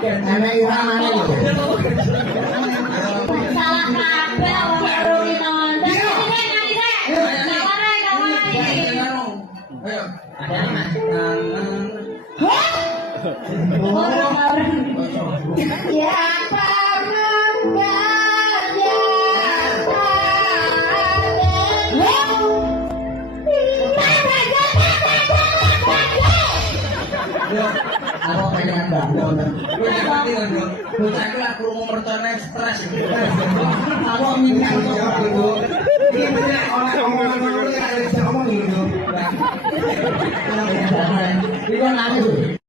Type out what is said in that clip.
Enak iramane lho. Salah kabeh wong karo kita. Nyanyi sik. Kawarai. Ayo. Ya pamungkas ya Aku pengen bangun. Kowe ngerti kan, Bro? Bocah iki lak krungu mertone stres. Aku minta dulu. Ini bener orang-orang ngono iki ada bisa ngomong dulu. Iku nangis.